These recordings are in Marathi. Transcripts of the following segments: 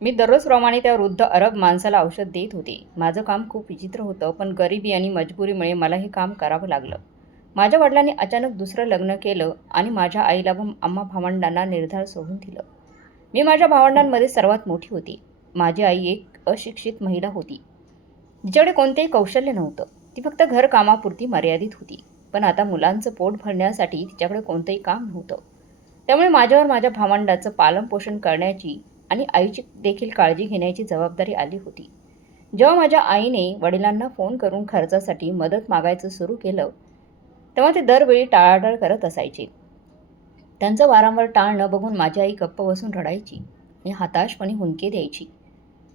मी दररोजप्रमाणे त्या वृद्ध अरब माणसाला औषध देत होते. माझं काम खूप विचित्र होतं पण गरिबी आणि मजबुरीमुळे मला हे काम करावं लागलं. माझ्या वडिलांनी अचानक दुसरं लग्न केलं आणि माझ्या आईला व आम्हा भावंडांना निर्धार सोडून दिलं. मी माझ्या भावंडांमध्ये सर्वात मोठी होती. माझी आई एक अशिक्षित महिला होती. तिच्याकडे कोणतेही कौशल्य नव्हतं. ती फक्त घरकामापुरती मर्यादित होती. पण आता मुलांचं पोट भरण्यासाठी तिच्याकडे कोणतंही काम नव्हतं. त्यामुळे माझ्यावर माझ्या भावंडाचं पालनपोषण करण्याची आणि आईची देखील काळजी घेण्याची जबाबदारी आली होती. जेव्हा माझ्या आईने वडिलांना फोन करून खर्चासाठी मदत मागायचं सुरू केलं तेव्हा ते दरवेळी टाळाटाळ करत असायचे. त्यांचं वारंवार टाळ न बघून माझी आई गप्प बसून रडायची आणि हताशपणे हुंके द्यायची.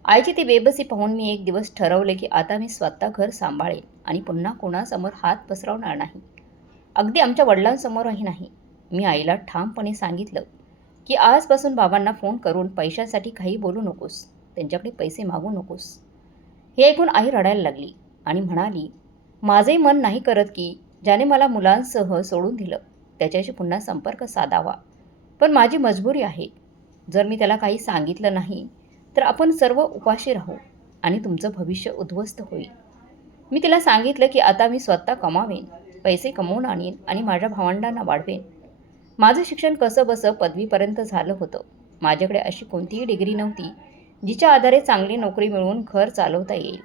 आईची ती बेबसी पाहून मी एक दिवस ठरवले की आता मी स्वतः घर सांभाळेन आणि पुन्हा कोणासमोर हात पसरवणार नाही. अगदी आमच्या वडिलांसमोरही नाही. मी आईला ठामपणे सांगितलं की आजपासून बाबांना फोन करून पैशांसाठी काही बोलू नकोस. त्यांच्याकडे पैसे मागू नकोस. हे ऐकून आई रडायला लागली आणि म्हणाली माझे मन नाही करत की ज्याने मला मुलांसह सोडून दिलं त्याच्याशी पुन्हा संपर्क साधावा. पण माझी मजबुरी आहे. जर मी त्याला काही सांगितलं नाही तर आपण सर्व उपाशी राहू आणि तुमचं भविष्य उद्ध्वस्त होईल. मी तिला सांगितलं की आता मी स्वतः कमावेन पैसे कमवून आणीन आणि माझ्या भावंडांना वाढवेन. माझं शिक्षण कसं बसं पदवीपर्यंत झालं होतं. माझ्याकडे अशी कोणतीही डिग्री नव्हती जिच्या आधारे चांगली नोकरी मिळवून घर चालवता येईल.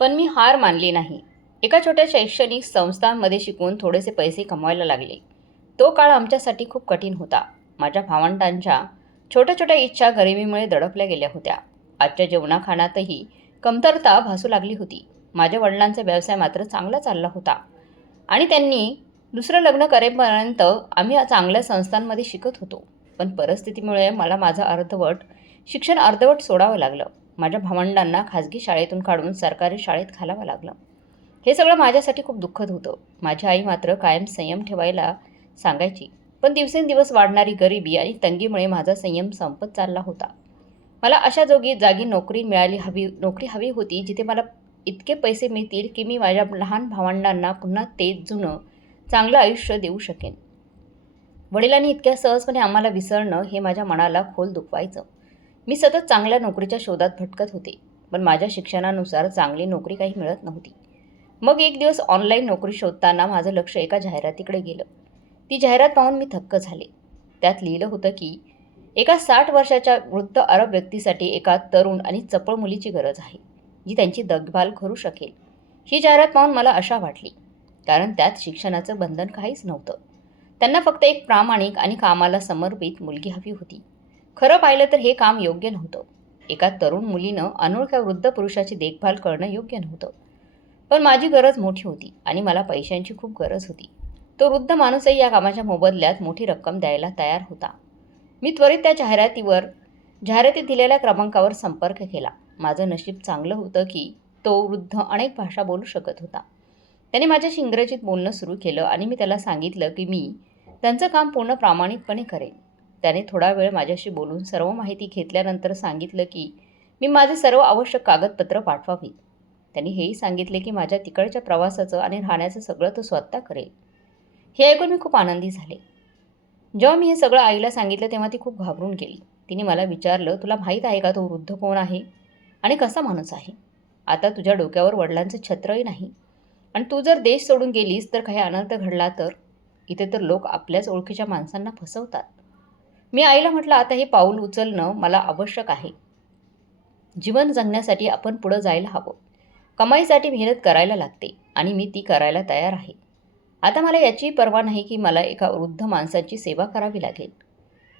पण मी हार मानली नाही. एका छोट्या शैक्षणिक संस्थांमध्ये शिकून थोडेसे पैसे कमवायला लागले. तो काळ आमच्यासाठी खूप कठीण होता. माझ्या भावंडांच्या छोट्या छोट्या इच्छा गरिबीमुळे दडपल्या गेल्या होत्या. आजच्या जेवणाखानातही कमतरता भासू लागली होती. माझ्या वडिलांचा व्यवसाय मात्र चांगला चालला होता. आणि त्यांनी दुसरं लग्न करेपर्यंत आम्ही चांगल्या संस्थांमध्ये शिकत होतो. पण परिस्थितीमुळे मला माझं अर्धवट शिक्षण अर्धवट सोडावं लागलं. माझ्या भावंडांना खाजगी शाळेतून काढून सरकारी शाळेत घालावं लागलं. हे सगळं माझ्यासाठी खूप दुःखद होतं. माझी आई मात्र कायम संयम ठेवायला सांगायची. पण दिवसेंदिवस वाढणारी गरिबी आणि तंगीमुळे माझा संयम संपत चालला होता. मला अशा जोगी जागी नोकरी मिळाली हवी नोकरी हवी होती जिथे मला इतके पैसे मिळतील की मी माझ्या लहान भावंडांना पुन्हा तेच जुनं चांगलं आयुष्य देऊ शकेन. वडिलांनी इतक्या सहजपणे आम्हाला विसरणं हे माझ्या मनाला खोल दुखवायचं. मी सतत चांगल्या नोकरीच्या शोधात भटकत होते पण माझ्या शिक्षणानुसार चांगली नोकरी काही मिळत नव्हती. मग एक दिवस ऑनलाईन नोकरी शोधताना माझं लक्ष एका जाहिरातीकडे गेलं. ती जाहिरात पाहून मी थक्क झाले. त्यात लिहिलं होतं की एका साठ वर्षाच्या वृद्ध अरब व्यक्तीसाठी एका तरुण आणि चपळ मुलीची गरज आहे जी त्यांची देखभाल करू शकेल. ही जाहिरात पाहून मला आशा वाटली. कारण त्यात शिक्षणाचं बंधन काहीच नव्हतं. त्यांना फक्त एक प्रामाणिक आणि कामाला समर्पित मुलगी हवी होती. खरं पाहिलं तर हे काम योग्य नव्हतं. एका तरुण मुलीनं अनोळख्या वृद्ध पुरुषाची देखभाल करणं योग्य नव्हतं. पण माझी गरज मोठी होती आणि मला पैशांची खूप गरज होती. तो वृद्ध माणूसही या कामाच्या मोबदल्यात मोठी रक्कम द्यायला तयार होता. मी त्वरित त्या जाहिरातीवर जाहिरातीत दिलेल्या क्रमांकावर संपर्क केला. माझं नशीब चांगलं होतं की तो वृद्ध अनेक भाषा बोलू शकत होता. त्याने माझ्याशी इंग्रजीत बोलणं सुरू केलं आणि मी त्याला सांगितलं की मी त्यांचं काम पूर्ण प्रामाणिकपणे करेन. त्याने थोडा वेळ माझ्याशी बोलून सर्व माहिती घेतल्यानंतर सांगितलं की मी माझे सर्व आवश्यक कागदपत्र पाठवावीत त्यांनी हेही सांगितले की माझ्या तिकडच्या प्रवासाचं आणि राहण्याचं सगळं तो स्वतः करेल. हे ऐकून मी खूप आनंदी झाले. जेव्हा मी हे सगळं आईला सांगितलं तेव्हा ती खूप घाबरून गेली. तिने मला विचारलं तुला माहीत आहे का तो वृद्ध कोण आहे? आणि कसा माणूस आहे? आता तुझ्या डोक्यावर वडिलांचं छत्रही नाही. आणि तू जर देश सोडून गेलीस तर काही अनर्थ घडला तर? इथे तर लोक आपल्याच ओळखीच्या माणसांना फसवतात. मी आईला म्हटलं आता हे पाऊल उचलणं मला आवश्यक आहे. जीवन जगण्यासाठी आपण पुढं जायला हवं. कमाईसाठी मेहनत करायला लागते आणि मी ती करायला तयार आहे. आता मला याची पर्वा नाही की मला एका वृद्ध माणसाची सेवा करावी लागेल.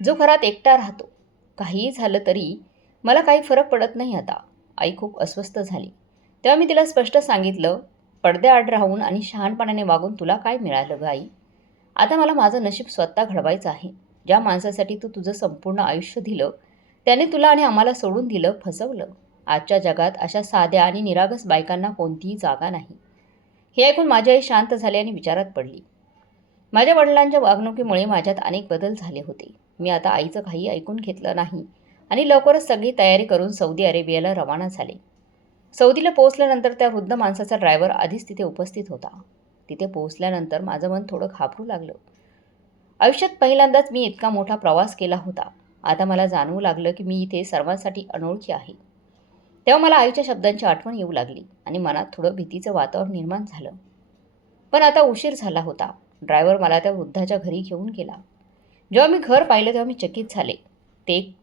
जो घरात एकटा राहतो. काहीही झालं तरी मला काही फरक पडत नाही आता. आई खूप अस्वस्थ झाली. तेव्हा मी तिला स्पष्ट सांगितलं पडद्याआड राहून आणि शहाणपणाने वागून तुला काय मिळालं ग आई आता मला माझं नशीब स्वतः घडवायचं आहे. ज्या माणसासाठी तू तुझं संपूर्ण आयुष्य दिलं त्याने तुला आणि आम्हाला सोडून दिलं फसवलं. आजच्या जगात अशा साध्या आणि निरागस बायकांना कोणतीही जागा नाही. हे ऐकून माझी आई शांत झाली आणि विचारात पडली. माझ्या वडिलांच्या वागणुकीमुळे माझ्यात अनेक बदल झाले होते. मी आता आईचं काही ऐकून घेतलं नाही आणि लवकरच सगळी तयारी करून सौदी अरेबियाला रवाना झाले. सौदीला पोहोचल्यानंतर त्या वृद्ध माणसाचा ड्रायव्हर आधीच तिथे उपस्थित होता. तिथे पोहोचल्यानंतर माझं मन थोडं घाबरू लागलं. आयुष्यात पहिल्यांदाच मी इतका मोठा प्रवास केला होता. आता मला जाणवू लागलं की मी इथे सर्वांसाठी अनोळखी आहे. तेव्हा मला आईच्या शब्दांची आठवण येऊ लागली आणि मनात थोडं भीतीचं वातावरण निर्माण झालं. पण आता उशीर झाला होता. ड्रायव्हर मला त्या वृद्धाच्या घरी घेऊन गेला. जेव्हा मी घर पाहिलं तेव्हा मी चकित झाले. ते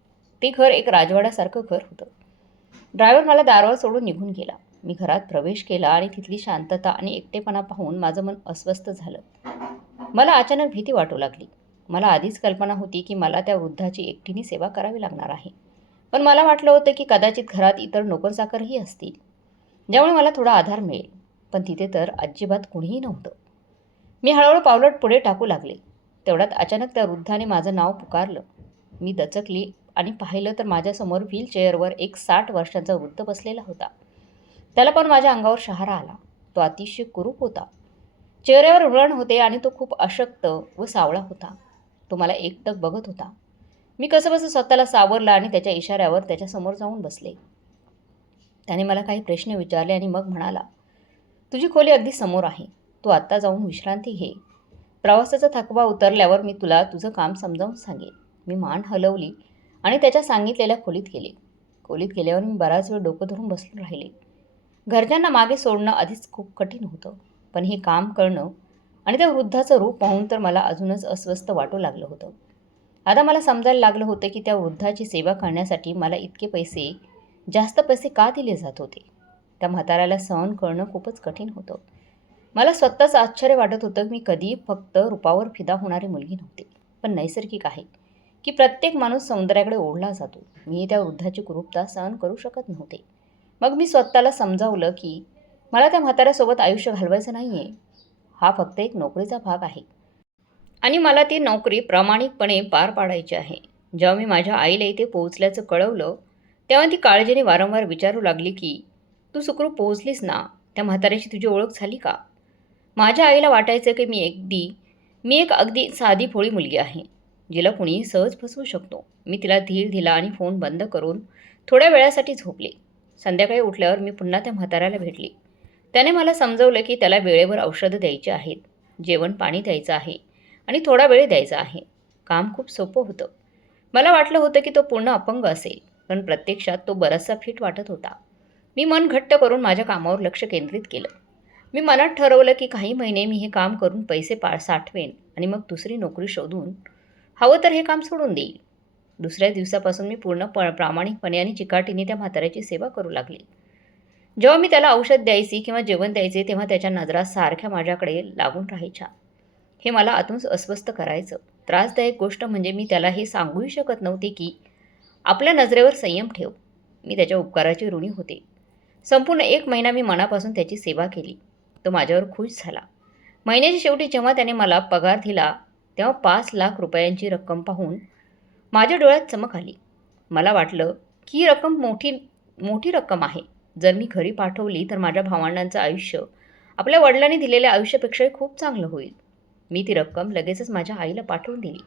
ते घर एक राजवाड्यासारखं घर होतं. ड्रायव्हर मला दारावर सोडून निघून गेला. मी घरात प्रवेश केला आणि तिथली शांतता आणि एकटेपणा पाहून माझं मन अस्वस्थ झालं. मला अचानक भीती वाटू लागली. मला आधीच कल्पना होती की मला त्या वृद्धाची एकटीने सेवा करावी लागणार आहे. पण मला वाटलं होतं की कदाचित घरात इतर नोकरचाकरही असतील ज्यामुळे मला थोडा आधार मिळेल. पण तिथे तर अजिबात कुणीही नव्हतं. मी हळूहळू पावलट पुढे टाकू लागले. तेवढ्यात अचानक त्या वृद्धाने माझं नाव पुकारलं. मी दचकली आणि पाहिलं तर माझ्यासमोर व्हीलचेअरवर एक साठ वर्षांचा वृद्ध बसलेला होता. त्याला पण माझ्या अंगावर शहारा आला. तो अतिशय कुरूप होता. चेहऱ्यावर व्रण होते आणि तो खूप अशक्त व सावळा होता. तो मला एकटक बघत होता. मी कसंबसं स्वतःला सावरला आणि त्याच्या इशाऱ्यावर त्याच्यासमोर जाऊन बसले. त्याने मला काही प्रश्न विचारले आणि मग म्हणाला तुझी खोली अगदी समोर आहे. तू आत्ता जाऊन विश्रांती घे. प्रवासाचा थकवा उतरल्यावर मी तुला तुझं काम समजावून सांगेन. मी मान हलवली आणि त्याच्या सांगितलेल्या खोलीत गेले. खोलीत गेल्यावर मी बराच वेळ डोकं धरून बसून राहिले. घरच्यांना मागे सोडणं आधीच खूप कठीण होतं पण हे काम करणं आणि त्या वृद्धाचं रूप पाहून तर मला अजूनच अस्वस्थ वाटू लागलं होतं. आता मला समजायला लागलं होतं की त्या वृद्धाची सेवा करण्यासाठी मला इतके पैसे जास्त पैसे का दिले जात होते? त्या म्हाताऱ्याला सहन करणं खूपच कठीण होतं. मला स्वतःच आश्चर्य वाटत होतं की मी कधी फक्त रूपावर फिदा होणारी मुलगी नव्हते पण नैसर्गिक आहे. की प्रत्येक माणूस सौंदर्याकडे ओढला जातो. मी त्या वृद्धाची कुरूपता सहन करू शकत नव्हते. मग मी स्वतःला समजावलं की मला त्या म्हाताऱ्यासोबत आयुष्य घालवायचं नाही आहे हा फक्त एक नोकरीचा भाग आहे. आणि मला ती नोकरी प्रामाणिकपणे पार पाडायची आहे. जेव्हा मी माझ्या आईला इथे पोहोचल्याचं कळवलं तेव्हा ती काळजीने वारंवार विचारू लागली की तू सुखरूप पोहोचलीस ना? त्या म्हाताऱ्याची तुझी ओळख झाली का? माझ्या आईला वाटायचं की मी अगदी मी एक अगदी साधी भोळी मुलगी आहे. जिला कुणीही सहज फसवू शकतो. मी तिला धीर दिला आणि फोन बंद करून थोड्या वेळासाठी झोपले. संध्याकाळी उठल्यावर मी पुन्हा त्या म्हाताऱ्याला भेटली. त्याने मला समजवलं की त्याला वेळेवर औषधं द्यायची आहेत. जेवण पाणी द्यायचं आहे आणि थोडा वेळ द्यायचा आहे. काम खूप सोपं होतं. मला वाटलं होतं की तो पूर्ण अपंग असेल पण प्रत्यक्षात तो बराचसा फिट वाटत होता. मी मन घट्ट करून माझ्या कामावर लक्ष केंद्रित केलं. मी मनात ठरवलं की काही महिने मी हे काम करून पैसे पा साठवेन आणि मग दुसरी नोकरी शोधून हवं तर हे काम सोडून देईल. दुसऱ्या दिवसापासून मी पूर्ण प प्रामाणिकपणे आणि चिकाटीने त्या म्हाताऱ्याची सेवा करू लागली. जेव्हा मी त्याला औषध द्यायची किंवा जेवण द्यायचे तेव्हा त्याच्या नजरा सारख्या माझ्याकडे लागून राहायच्या. हे मला आतून अस्वस्थ करायचं. त्रासदायक गोष्ट म्हणजे मी त्याला हे सांगूही शकत नव्हते की आपल्या नजरेवर संयम ठेव. मी त्याच्या उपकाराची ऋणी होते. संपूर्ण एक महिना मी मनापासून त्याची सेवा केली. तो माझ्यावर खुश झाला. महिन्याच्या शेवटी जेव्हा त्याने मला पगार दिला तेव्हा पाच लाख रुपयांची रक्कम पाहून माझ्या डोळ्यात चमक आली. मला वाटलं की ही रक्कम मोठी मोठी रक्कम आहे. जर मी घरी पाठवली तर माझ्या भावंडांचं आयुष्य आपल्या वडिलांनी दिलेल्या आयुष्यापेक्षाही खूप चांगलं होईल. मी ती रक्कम लगेचच माझ्या आईला पाठवून दिली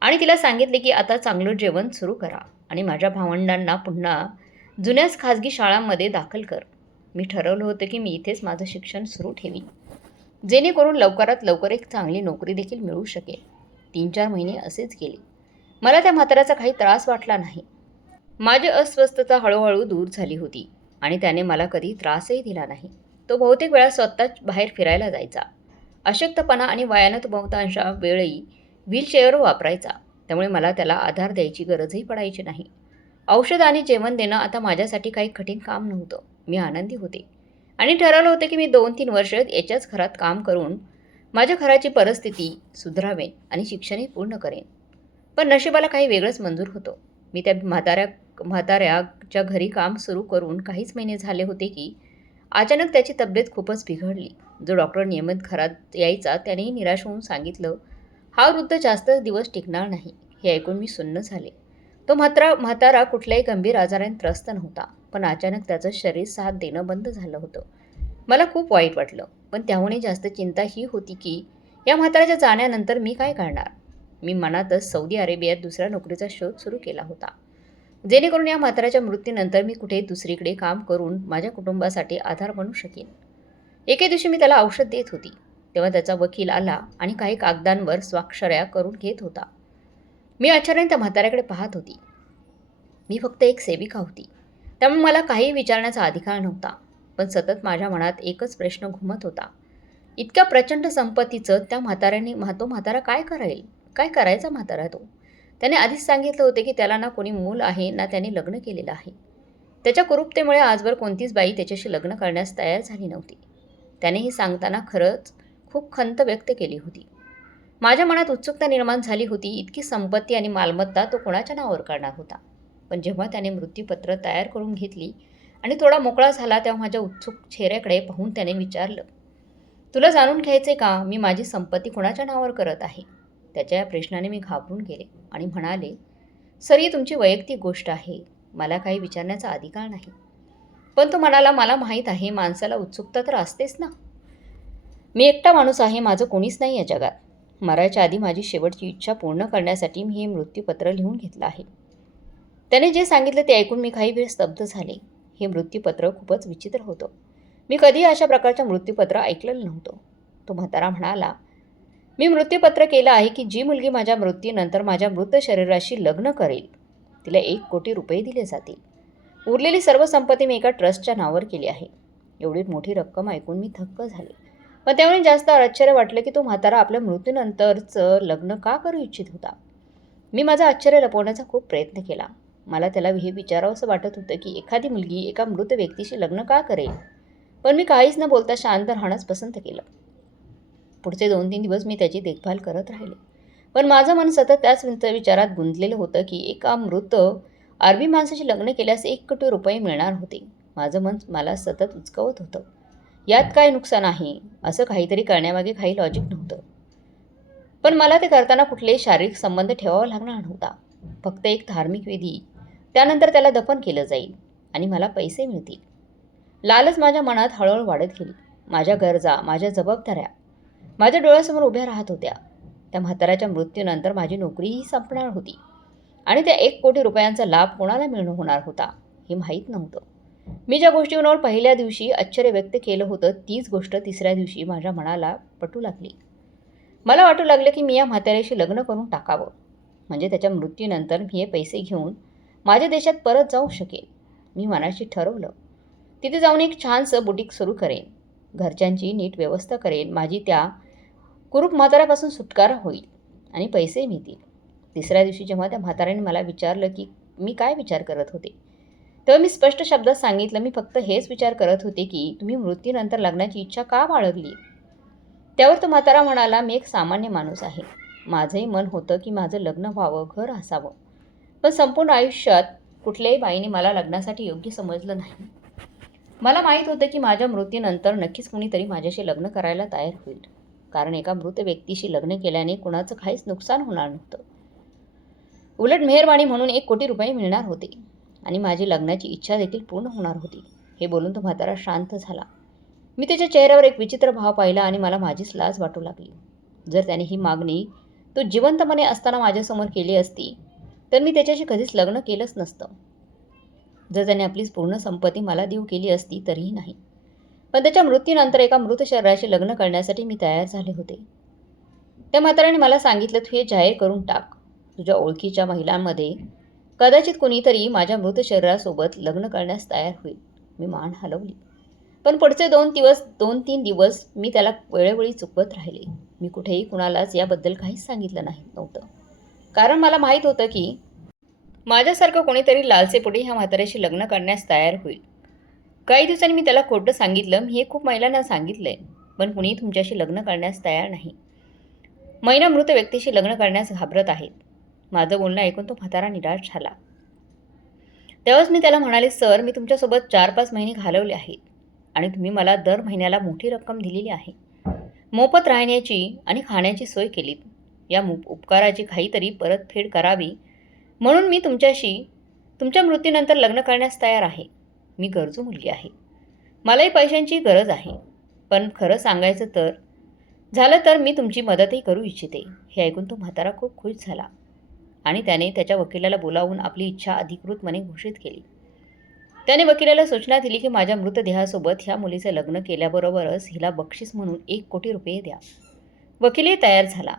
आणि तिला सांगितले की आता चांगलं जेवण सुरू करा आणि माझ्या भावंडांना पुन्हा जुन्याच खाजगी शाळांमध्ये दाखल कर. मी ठरवलं होतं की मी इथेच माझं शिक्षण सुरू ठेवीन. जेणेकरून लवकरात लवकर एक चांगली नोकरी देखील मिळू शकेल. तीन चार महिने असेच गेले. मला त्या म्हाताऱ्याचा काही त्रास वाटला नाही. माझी अस्वस्थता हळूहळू दूर झाली होती आणि त्याने मला कधी त्रासही दिला नाही. तो बहुतेक वेळा स्वतःच बाहेर फिरायला जायचा. अशक्तपणा आणि वयानं तो बहुतांशा वेळही व्हीलचेअर वापरायचा. त्यामुळे मला त्याला आधार द्यायची गरजही पडायची नाही. औषध आणि जेवण देणं आता माझ्यासाठी काही कठीण काम नव्हतं. मी आनंदी होते. आणि ठरवलं होतं की मी दोन तीन वर्ष याच्याच घरात काम करून माझ्या घराची परिस्थिती सुधारावेन आणि शिक्षणही पूर्ण करेन. पण नशिबाला काही वेगळंच मंजूर होतं. मी त्या म्हाताऱ्या म्हाताऱ्याच्या घरी काम सुरू करून काहीच महिने झाले होते की अचानक त्याची तब्येत खूपच बिघडली. जो डॉक्टर नियमित घरात यायचा त्यानेही निराश होऊन सांगितलं हा वृद्ध जास्त दिवस टिकणार नाही. हे ऐकून मी सुन्न झाले. तो म्हात्रा म्हातारा कुठल्याही गंभीर आजाराने त्रस्त नव्हता. पण अचानक त्याचं शरीर साथ देणं बंद झालं होतं. मला खूप वाईट वाटलं पण त्याहूनही जास्त चिंता ही होती की या म्हाताऱ्याच्या जाण्यानंतर मी काय करणार? मी मनातच सौदी अरेबियात दुसऱ्या नोकरीचा शोध सुरू केला होता. जेणेकरून या म्हाताऱ्याच्या मृत्यूनंतर मी कुठे दुसरीकडे काम करून माझ्या कुटुंबासाठी आधार बनू शकेन? एके दिवशी मी त्याला औषध देत होती. तेव्हा त्याचा वकील आला आणि काही कागदांवर स्वाक्षऱ्या करून घेत होता. मी आश्चर्याने त्या म्हाताऱ्याकडे पाहत होती. मी फक्त एक सेविका होती. त्यामुळे मला काही विचारण्याचा अधिकार नव्हता पण सतत माझ्या मनात एकच प्रश्न घुमत होता. इतक्या प्रचंड संपत्तीचं त्या म्हाताऱ्याने तो म्हातारा काय करेल? काय करायचा म्हातारा तो? त्याने आधीच सांगितलं होते की त्याला ना कोणी मूल आहे ना त्याने लग्न केलेलं आहे. त्याच्या कुरूपतेमुळे आजवर कोणतीच बाई त्याच्याशी लग्न करण्यास तयार झाली नव्हती. त्याने हे सांगताना खरंच खूप खंत व्यक्त केली होती. माझ्या मनात उत्सुकता निर्माण झाली होती इतकी संपत्ती आणि मालमत्ता तो कोणाच्या नावावर करणार होता? पण जेव्हा त्याने मृत्यूपत्र तयार करून घेतली आणि थोडा मोकळा झाला तेव्हा माझ्या उत्सुक चेहऱ्याकडे पाहून त्याने विचारलं तुला जाणून घ्यायचे का मी माझी संपत्ती कोणाच्या नावावर करत आहे? त्याच्या या प्रश्नाने मी घाबरून गेले आणि म्हणाले सर ही तुमची वैयक्तिक गोष्ट आहे. मला काही विचारण्याचा अधिकार नाही. पण तो म्हणाला मला माहीत आहे माणसाला उत्सुकता तर असतेच ना. मी एकटा माणूस आहे माझं कोणीच नाही या जगात. मरायच्या आधी माझी शेवटची इच्छा पूर्ण करण्यासाठी मी हे मृत्यूपत्र लिहून घेतलं आहे. त्याने जे सांगितलं ते ऐकून मी काही वेळ स्तब्ध झाले. हे मृत्यूपत्र खूपच विचित्र होतं. मी कधी अशा प्रकारचं मृत्यूपत्र ऐकलेलं नव्हतं. तो म्हातारा म्हणाला मी मृत्यूपत्र केलं आहे की जी मुलगी माझ्या मृत्यूनंतर माझ्या मृत शरीराशी लग्न करेल तिला एक कोटी रुपये दिले जातील. उरलेली सर्व संपत्ती मी एका ट्रस्टच्या नावावर केली आहे. एवढी मोठी रक्कम ऐकून मी थक्क झाले. पण त्यामुळे जास्त आश्चर्य वाटलं की तो म्हातारा आपल्या मृत्यूनंतरचं लग्न का करू इच्छित होता? मी माझं आश्चर्य लपवण्याचा खूप प्रयत्न केला. मला त्याला हे विचारावं असं वाटत होतं की एखादी मुलगी एका मृत व्यक्तीशी लग्न का करेल? पण मी काहीच न बोलता शांत राहणंच पसंत केलं. पुढचे दोन तीन दिवस मी त्याची देखभाल करत राहिले. पण माझं मन सतत त्याच विचारात गुंतलेलं होतं की एका मृत अरबी माणसाशी लग्न केल्यास एक कोटी रुपये मिळणार होते. माझं मन मला सतत उचकवत होतं. यात काय नुकसान आहे? असं काहीतरी करण्यामागे काही लॉजिक नव्हतं. पण मला ते करताना कुठलेही शारीरिक संबंध ठेवावा लागणार नव्हता. फक्त एक धार्मिक विधी त्यानंतर त्याला दफन केलं जाईल आणि मला पैसे मिळतील. लालच माझ्या मनात हळूहळू वाढत गेली. माझ्या गरजा माझ्या जबाबदाऱ्या माझ्या डोळ्यासमोर उभ्या राहत होत्या. त्या म्हाताऱ्याच्या मृत्यूनंतर माझी नोकरीही संपणार होती आणि त्या एक कोटी रुपयांचा लाभ कोणाला मिळणं होणार होता हे माहीत नव्हतं. मी ज्या गोष्टीवर पहिल्या दिवशी आश्चर्य व्यक्त केलं होतं तीच गोष्ट तिसऱ्या दिवशी माझ्या मनाला पटू लागली. मला वाटू लागलं की मी या म्हाताऱ्याशी लग्न करून टाकावं. म्हणजे त्याच्या मृत्यूनंतर मी हे पैसे घेऊन माझ्या देशात परत जाऊ शकेल मी मनाशी ठरवलं. तिथे जाऊन एक छानसं बुटीक सुरू करेन. घरच्यांची नीट व्यवस्था करेन. माझी त्या कुरूप म्हाताऱ्यापासून सुटकारा होईल आणि पैसे मिळतील. तिसऱ्या दिवशी जेव्हा त्या म्हाताऱ्याने मला विचारलं की मी काय विचार करत होते तेव्हा मी स्पष्ट शब्दात सांगितलं मी फक्त हेच विचार करत होते की तुम्ही मृत्यूनंतर लग्नाची इच्छा का बाळगली? त्यावर तो म्हातारा म्हणाला मी एक सामान्य माणूस आहे. माझंही मन होतं की माझं लग्न व्हावं घर असावं. पण संपूर्ण आयुष्यात कुठल्याही बाईने मला लग्नासाठी योग्य समजलं नाही. मला माहीत होतं की माझ्या मृत्यूनंतर नक्कीच कुणीतरी माझ्याशी लग्न करायला तयार होईल. कारण एका मृत व्यक्तीशी लग्न केल्याने कुणाचं काहीच नुकसान होणार नव्हतं. उलट मेहरबानी म्हणून एक कोटी रुपये मिळणार होते आणि माझी लग्नाची इच्छा देखील पूर्ण होणार होती. हे बोलून तो म्हातारा शांत झाला. मी त्याच्या चेहऱ्यावर एक विचित्र भाव पाहिला आणि मला माझीच लाज वाटू लागली. जर त्याने ही मागणी तो जिवंतपणे असताना माझ्यासमोर केली असती तर मी त्याच्याशी कधीच लग्न केलंच नसतं. जर त्याने आपली पूर्ण संपत्ती मला देऊ केली असती तरीही नाही. पण त्याच्या मृत्यूनंतर एका मृत शरीराशी लग्न करण्यासाठी मी तयार झाले होते. त्या म्हाताऱ्याने मला सांगितलं तू हे जाहीर करून टाक. तुझ्या ओळखीच्या महिलांमध्ये कदाचित कोणीतरी माझ्या मृत शरीरासोबत लग्न करण्यास तयार होईल. मी मान हलवली. पण पुढचे दोन दिवस दोन तीन दिवस मी त्याला वेळोवेळी चुकवत राहिले. मी कुठेही कुणालाच याबद्दल काहीच सांगितलं नाही नव्हतं. कारण मला माहीत होतं की माझ्यासारखं कोणीतरी लालसेपोटी ह्या म्हाताऱ्याशी लग्न करण्यास तयार होईल. काही दिवसांनी मी त्याला खोटं सांगितलं. मी हे खूप महिलांना सांगितलं आहे पण कुणी तुमच्याशी लग्न करण्यास तयार नाही. महिला मृत व्यक्तीशी लग्न करण्यास घाबरत आहेत. माझं बोलणं ऐकून तो म्हातारा निराश झाला. तेव्हाच मी त्याला म्हणाले सर मी तुमच्यासोबत चार पाच महिने घालवले आहेत आणि तुम्ही मला दर महिन्याला मोठी रक्कम दिलेली आहे. मोफत राहण्याची आणि खाण्याची सोय केलीत. या मु उपकाराची काहीतरी परतफेड करावी. म्हणून मी तुमच्याशी तुमच्या मृत्यूनंतर लग्न करण्यास तयार आहे. मी गरजू मुलगी आहे. मलाही पैशांची गरज आहे. पण खरं सांगायचं तर झालं तर मी तुमची मदतही करू इच्छिते. हे ऐकून तो म्हातारा खूप खुश झाला आणि त्याने त्याच्या वकिलाला बोलावून आपली इच्छा अधिकृतपणे घोषित केली. त्याने वकिलाला सूचना दिली की माझ्या मृतदेहासोबत ह्या मुलीचं लग्न केल्याबरोबरच हिला बक्षीस म्हणून एक कोटी रुपये द्या. वकीलही तयार झाला.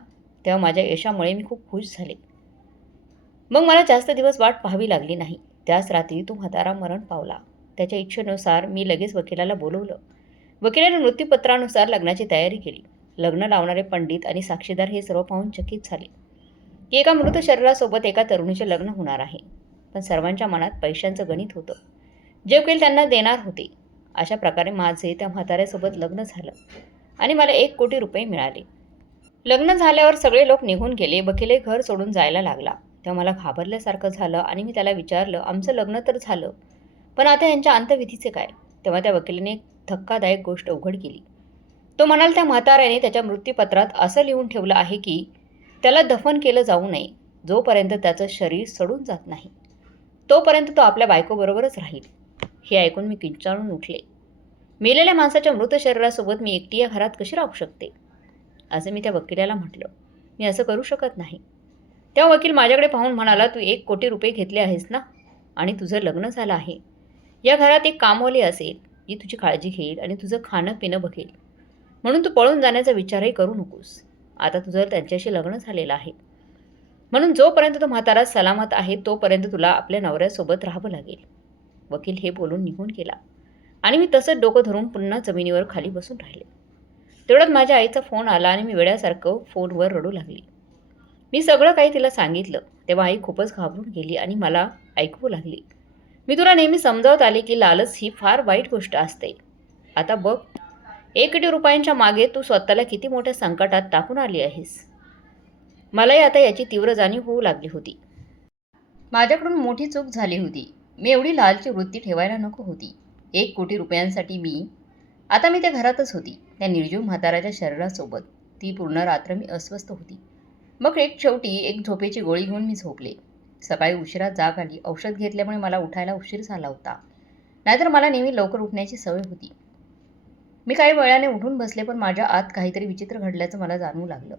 तेव्हा माझ्या यशामुळे मी खूप खुश झाले. मग मला जास्त दिवस वाट पाहावी लागली नाही. त्याच रात्री तो म्हातारा मरण पावला. त्याच्या इच्छेनुसार मी लगेच वकिलाला बोलवलं. वकिलाने मृत्यूपत्रानुसार लग्नाची तयारी केली. लग्न लावणारे पंडित आणि साक्षीदार हे सर्व पाहून चकित झाले. की एका मृत शरीरासोबत एका तरुणीचे लग्न होणार आहे. पण सर्वांच्या मनात पैशांचं गणित होतं. जे वकील त्यांना देणार होते. अशा प्रकारे माझे त्या म्हाताऱ्यासोबत लग्न झालं. आणि मला एक कोटी रुपये मिळाले. लग्न झाल्यावर सगळे लोक निघून गेले. वकीलही घर सोडून जायला लागला. तेव्हा मला घाबरल्यासारखं झालं आणि मी त्याला विचारलं आमचं लग्न तर झालं पण आता यांच्या अंतविधीचे काय? तेव्हा त्या वकिलाने एक धक्कादायक गोष्ट उघड केली. तो म्हणाल त्या म्हाताऱ्याने त्याच्या मृत्यूपत्रात असं लिहून ठेवलं आहे की त्याला दफन केलं जाऊ नये. जोपर्यंत त्याचं शरीर सडून जात नाही तोपर्यंत तो आपल्या बायकोबरोबरच राहील. हे ऐकून मी किंचाळून उठले. मेलेल्या माणसाच्या मृत शरीरासोबत मी एकटी या घरात कशी राहू शकते? असं मी त्या वकिलाला म्हटलं. मी असं करू शकत नाही. तेव्हा वकील माझ्याकडे पाहून म्हणाला तू एक कोटी रुपये घेतले आहेस ना? आणि तुझं लग्न झालं आहे. या घरात एक कामवाली असेल. जी तुझी काळजी घेईल आणि तुझं खाणं पिणं बघेल. म्हणून तू पळून जाण्याचा विचारही करू नकोस. आता तुझं त्यांच्याशी लग्न झालेलं आहे. म्हणून जोपर्यंत तो म्हातारा सलामत आहे तोपर्यंत तुला आपल्या नवऱ्यासोबत राहावं लागेल. वकील हे बोलून निघून गेला. आणि मी तसंच डोकं धरून पुन्हा जमिनीवर खाली बसून राहिले. तेवढ्यात माझ्या आईचा फोन आला आणि मी वेड्यासारखं फोनवर रडू लागली. मी सगळं काही तिला सांगितलं तेव्हा आई खूपच घाबरून गेली आणि मला ऐकवू लागली. मी तुला नेहमी समजावत आले की लालच ही फार वाईट गोष्ट असते. आता बघ एक कोटी रुपयांच्या मागे तू स्वतःला किती मोठ्या संकटात टाकून आली आहेस. मलाही आता याची तीव्र जाणीव होऊ लागली होती. माझ्याकडून मोठी चूक झाली होती. मी एवढी लालची वृत्ती ठेवायला नको होती. एक कोटी रुपयांसाठी मी आता मी त्या घरातच होती. त्या निर्जीव म्हाताराच्या शरीरासोबत. ती पूर्ण रात्र मी अस्वस्थ होती. मग एक शेवटी एक झोपेची गोळी घेऊन मी झोपले. सकाळी उशिरा जाग आली. औषध घेतल्यामुळे मला उठायला उशीर झाला होता. नाहीतर मला नेहमी लवकर उठण्याची सवय होती. मी काही वेळाने उठून बसले पण माझ्या आत काहीतरी विचित्र घडल्याचं मला जाणवू लागलं.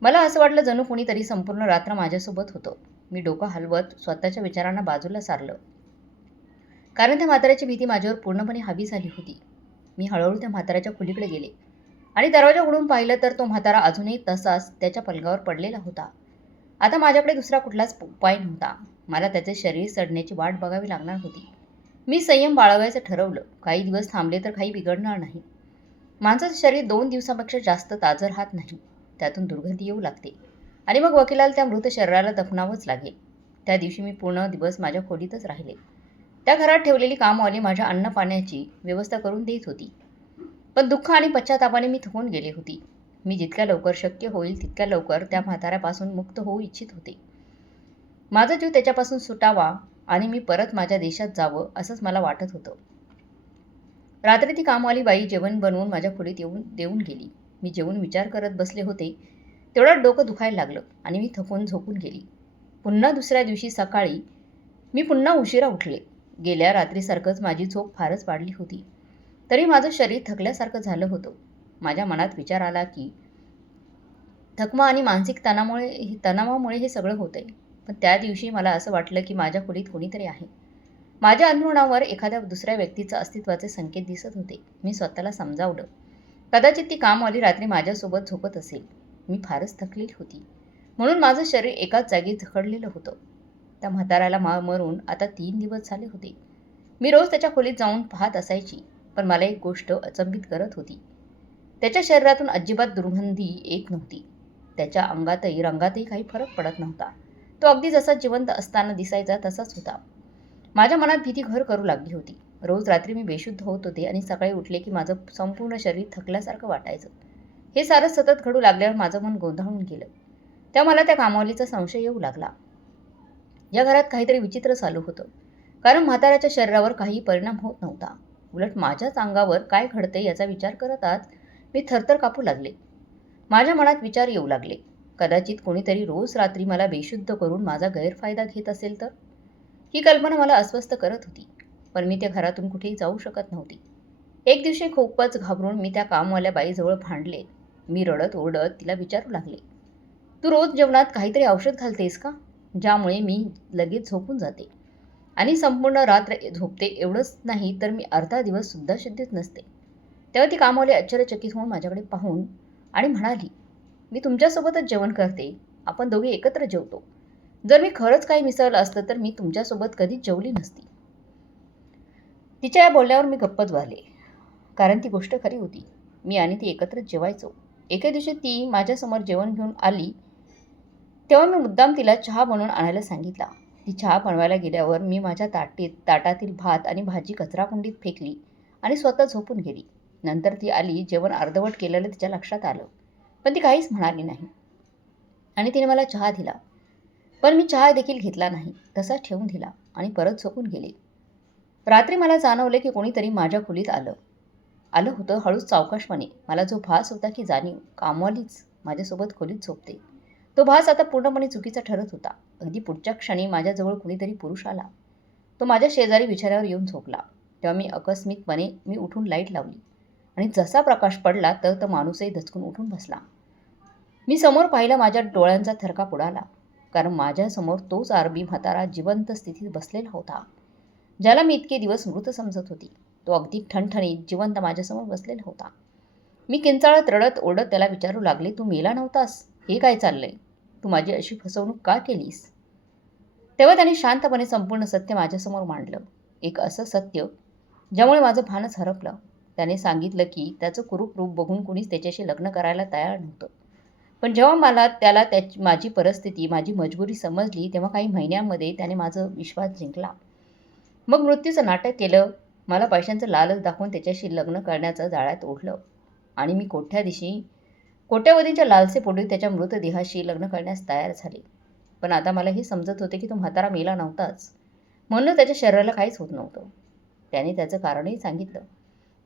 मला असं वाटलं जणू कोणीतरी संपूर्ण रात्र माझ्यासोबत होतं. मी डोकं हलवत स्वतःच्या विचारांना बाजूला सारलं. कारण त्या म्हाताऱ्याची भीती माझ्यावर पूर्णपणे हावी झाली होती. मी हळूहळू त्या म्हाताऱ्याच्या खोलीकडे गेले. आणि दरवाजा उघडून पाहिलं तर तो म्हातारा अजूनही तसाच त्याच्या पलंगावर पडलेला होता. आता माझ्याकडे दुसरा कुठलाच उपाय नव्हता. मला त्याचे शरीर सडण्याची वाट बघावी लागणार होती. मी संयम बाळगायचं ठरवलं. काही दिवस थांबले तर काही बिघडणार नाही. माणसाचं शरीर दोन दिवसापेक्षा जास्त ताजं राहत नाही. त्यातून दुर्गंधी येऊ लागते. आणि मग वकिलाला त्या मृत शरीराला दफनावंच लागेल. त्या दिवशी मी पूर्ण दिवस माझ्या खोलीतच राहिले. त्या घरात ठेवलेली कामवाली माझ्या अन्नपाण्याची व्यवस्था करून देत होती. पण दुःख आणि पश्चातापाने मी थकून गेले होती. मी जितक्या लवकर शक्य होईल तितक्या लवकर त्या म्हाताऱ्यापासून मुक्त होऊ इच्छित होते. माझा जीव त्याच्यापासून सुटावा आणि मी परत माझ्या देशात जावं असंच मला वाटत होतं. रात्री ती कामवाली बाई जेवण बनवून माझ्या खोलीत येऊन देऊन गेली. मी जेवून विचार करत बसले होते. तेवढ्यात डोकं दुखायला लागलं आणि मी थकून झोपून गेली. पुन्हा दुसऱ्या दिवशी सकाळी मी पुन्हा उशिरा उठले. गेल्या रात्रीसारखंच माझी झोप फारच वाढली होती. तरी माझं शरीर थकल्यासारखं झालं होतं. माझ्या मनात विचार आला की थकमा आणि मानसिक तणामुळे तणावामुळे हे सगळं होतं आहे पण त्या दिवशी मला असं वाटलं की माझ्या खोलीत कोणीतरी आहे. माझ्या अंतरुणावर एखाद्या दुसऱ्या व्यक्तीचं अस्तित्वाचे संकेत दिसत होते. मी स्वतःला समजावलं. कदाचित ती कामवाली रात्री माझ्यासोबत झोपत असेल. मी फारच थकलेली होती. म्हणून माझं शरीर एकाच जागी झखडलेलं होतं. त्या म्हाताऱ्याला मा मरून आता तीन दिवस झाले होते. मी रोज त्याच्या खोलीत जाऊन पाहत असायची पण मला एक गोष्ट अचंबित करत होती. त्याच्या शरीरातून अजिबात दुर्गंधी येत नव्हती. त्याच्या अंगातही रंगातही काही फरक पडत नव्हता. तो अगदी जसा जिवंत असताना दिसायचा तसाच होता. माझ्या मनात भीती घर करू लागली होती. रोज रात्री मी बेशुद्ध होत होते आणि सकाळी उठले की माझं संपूर्ण शरीर थकल्यासारखं वाटायचं. हे सारं सतत घडू लागल्यावर माझं मन गोंधळून गेलं. त्या मला त्या कामावलीचा संशय येऊ लागला. या घरात काहीतरी विचित्र चालू होतं. कारण म्हाताऱ्याच्या शरीरावर काही परिणाम होत नव्हता. उलट माझ्याच अंगावर काय घडते याचा विचार करताच मी थरथर कापू लागले. माझ्या मनात विचार येऊ लागले. कदाचित कोणीतरी रोज रात्री मला बेशुद्ध करून माझा गैरफायदा घेत असेल तर? ही कल्पना मला अस्वस्थ करत होती पण मी त्या घरातून कुठेही जाऊ शकत नव्हती. एक दिवशी खूपच घाबरून मी त्या कामवाल्या बाईजवळ भांडले. मी रडत ओरडत तिला विचारू लागले. तू रोज जेवणात काहीतरी औषध घालतेस का? ज्यामुळे मी लगेच झोपून जाते. आणि संपूर्ण रात्र झोपते एवढंच नाही तर मी अर्धा दिवससुद्धा शुद्धीत नसते. तेव्हा ती कामवाली आश्चर्यचकित होऊन माझ्याकडे पाहून आणि म्हणाली मी तुमच्यासोबतच जेवण करते. आपण दोघे एकत्र जेवतो. जर मी खरंच काही मिसळलं असतं तर मी तुमच्यासोबत कधीच जेवली नसती. तिच्या या बोलण्यावर मी गप्पच झाले कारण ती गोष्ट खरी होती. मी आणि ती एकत्रच जेवायचो. एके दिवशी ती माझ्यासमोर जेवण घेऊन आली तेव्हा मी मुद्दाम तिला चहा बनवून आणायला सांगितला. ती चहा बनवायला गेल्यावर मी माझ्या ताटीत ताटातील भात आणि भाजी कचराकुंडीत फेकली आणि स्वतः झोपून गेली. नंतर ती आली जेवण अर्धवट केलेलं तिच्या लक्षात आलं. पण ती काहीच म्हणाली नाही. आणि तिने मला चहा दिला. पण मी चहा देखील घेतला नाही. तसाच ठेवून दिला आणि परत झोपून गेले. रात्री मला जाणवले की कोणीतरी माझ्या खोलीत आलं. आलं होतं हळूच सावकाशपणे. मला जो भास होता की जाणीव कामवालीच माझ्यासोबत खोलीत झोपते. तो भास आता पूर्णपणे चुकीचा ठरत होता. अगदी पुढच्या क्षणी माझ्याजवळ कुणीतरी पुरुष आला. तो माझ्या शेजारी विचाऱ्यावर येऊन झोपला. तेव्हा मी अकस्मितपणे मी उठून लाइट लावली. आणि जसा प्रकाश पडला तर तो माणूसही धचकून उठून बसला. मी समोर पाहिला माझ्या डोळ्यांचा थरका उडाला कारण माझ्यासमोर तोच आरबी म्हातारा जिवंत स्थितीत बसलेला होता ज्याला मी इतके दिवस मृत समजत होती. तो अगदी ठणठणीत जिवंत माझ्यासमोर बसलेला होता. मी किंचाळत रडत ओढत त्याला विचारू लागले तू मेला नव्हतास? हे काय चाललंय? तू माझी अशी फसवणूक का केलीस? तेव्हा त्याने शांतपणे संपूर्ण सत्य माझ्यासमोर मांडलं. एक असं सत्य ज्यामुळे माझं भानच हरपलं. त्याने सांगितलं की त्याचं कुरूप रूप बघून कुणीच त्याच्याशी लग्न करायला तयार नव्हतं. पण जेव्हा मला त्याला त्याची माझी परिस्थिती माझी मजबुरी समजली तेव्हा काही महिन्यांमध्ये त्याने माझं विश्वास जिंकला. मग मृत्यूचं नाटक केलं. मला पैशांचं लालच दाखवून त्याच्याशी लग्न करण्याचं जाळ्यात ओढलं. आणि मी कोठ्यादिशी कोट्यावधीच्या लालसेपोटी त्याच्या मृतदेहाशी लग्न करण्यास तयार झाले. पण आता मला हे समजत होते की तो म्हातारा मेला नव्हताच. म्हणून त्याच्या शरीराला काहीच होत नव्हतं. त्याने त्याचं कारणही सांगितलं.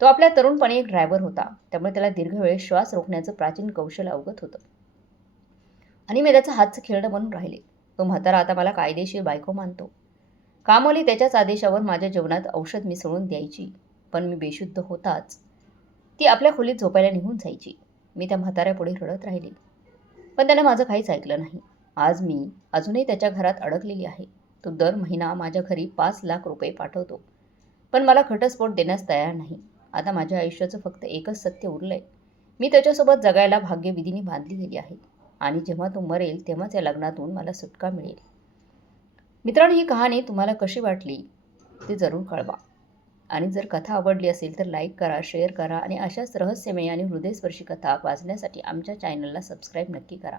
तो आपल्या तरुणपणी एक ड्रायव्हर होता. त्यामुळे त्याला दीर्घ वेळ श्वास रोखण्याचं प्राचीन कौशल्य अवगत होतं. आणि मी त्याचं हातचं खेळणं बनून राहिले. तो म्हातारा आता मला कायदेशीर बायको मानतो. कामवाली त्याच्याच आदेशावर माझ्या जेवणात औषध मिसळून द्यायची. पण मी बेशुद्ध होताच. ती आपल्या खोलीत झोपायला निघून जायची. मी त्या म्हाताऱ्यापुढे रडत राहिले. पण त्याने माझं काहीच ऐकलं नाही. आज मी अजूनही त्याच्या घरात अडकलेली आहे. तो दर महिना माझ्या घरी पाच लाख रुपये पाठवतो. पण मला घटस्फोट देण्यास तयार नाही. आता माझ्या आयुष्याचं फक्त एकच सत्य उरलं आहे मी त्याच्यासोबत जगायला भाग्यविधीने बांधली गेली आहे. आणि जेव्हा तो मरेल तेव्हाच या लग्नातून मला सुटका मिळेल. मित्रांनो ही कहाणी तुम्हाला कशी वाटली ती जरूर कळवा. आणि जर कथा आवडली असेल तर लाईक करा शेअर करा आणि अशाच रहस्यमय आणि हृदयस्पर्शी कथा वाचण्यासाठी आमच्या चॅनलला सबस्क्राईब नक्की करा.